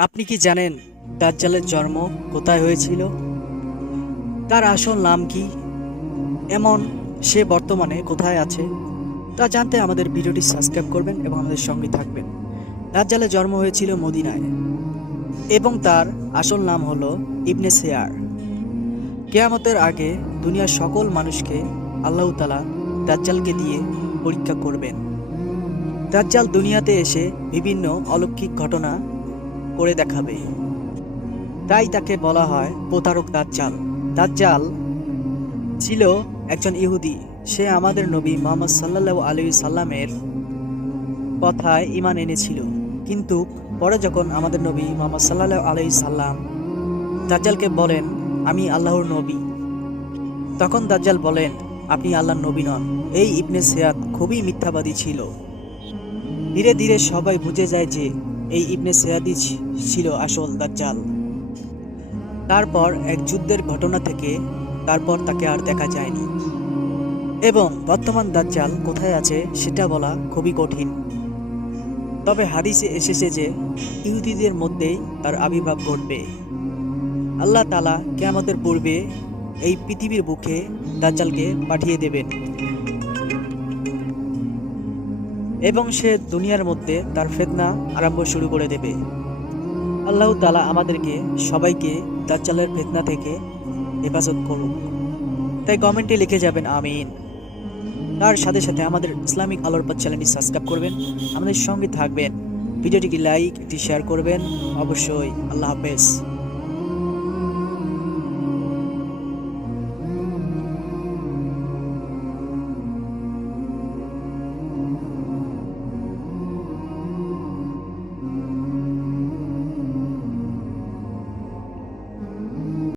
আপনি কি জানেন দাজ্জালের জন্ম কোথায় হয়েছিল? তার আসল নাম কি? এমন সে বর্তমানে কোথায় আছে? তা জানতে আমাদের ভিডিওটি সাবস্ক্রাইব করবেন এবং আমাদের সঙ্গে থাকবেন। দাজ্জালের জন্ম হয়েছিল মদিনায় এবং তার আসল নাম হলো ইবনে সেয়ার। কেয়ামতের আগে দুনিয়ার সকল মানুষকে আল্লাহ তালা দাজ্জালকে দিয়ে পরীক্ষা করবেন। দাজ্জাল দুনিয়াতে এসে বিভিন্ন অলৌকিক ঘটনা করে দেখাবে। তাই তাকে বলা হয় প্রতারক দাজ্জাল। দাজ্জাল ছিল একজন ইহুদি। সে আমাদের নবী মোহাম্মদ সাল্লাহ আলী সাল্লামের কথায় ইমান এনেছিল। কিন্তু পরে যখন আমাদের নবী মোহাম্মদ সাল্লাহ আলী সাল্লাম দাজ্জালকে বলেন, আমি আল্লাহর নবী, তখন দাজ্জাল বলেন, আপনি আল্লাহর নবী নন। এই ইবনে সেয়াদ খুবই মিথ্যাবাদী ছিল। ধীরে ধীরে সবাই বুঝে যায় যে এই ইবনে সেয়াদি ছিল আসল দাজ্জাল। তারপর এক যুদ্ধের ঘটনা থেকে তারপর তাকে আর দেখা যায়নি। এবং বর্তমান দাজ্জাল কোথায় আছে সেটা বলা খুবই কঠিন। তবে হাদিসে এসেছে যে, ইহুদিদের মধ্যেই তার আবির্ভাব ঘটবে। আল্লাহ তালা কেয়ামতের পূর্বে এই পৃথিবীর বুকে দাজ্জালকে পাঠিয়ে দেবেন। এবং সে দুনিয়ার মধ্যে তার ফেতনা আরম্ভ শুরু করে দেবে। আল্লাহ তালা আমাদেরকে সবাইকে দাজ্জালের ফেতনা থেকে হেফাজত করুক। তাই কমেন্টে লিখে যাবেন, আমিন। তার সাথে সাথে আমাদের ইসলামিক আলোর পথ চ্যানেলটি সাবস্ক্রাইব করবেন, আমাদের সঙ্গে থাকবেন। ভিডিওটিকে লাইক, একটি শেয়ার করবেন। অবশ্যই আল্লাহ হাফেজ।